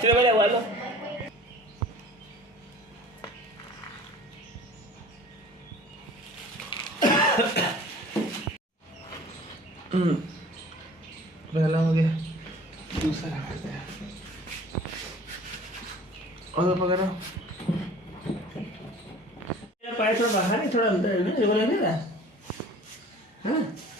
Sí, me devuelvo. Regalamos 10 dulces. ¿Otro para qué no? Para eso trabajar y todo el día, ¿no? ¿Llegó la vida? ¿Ah?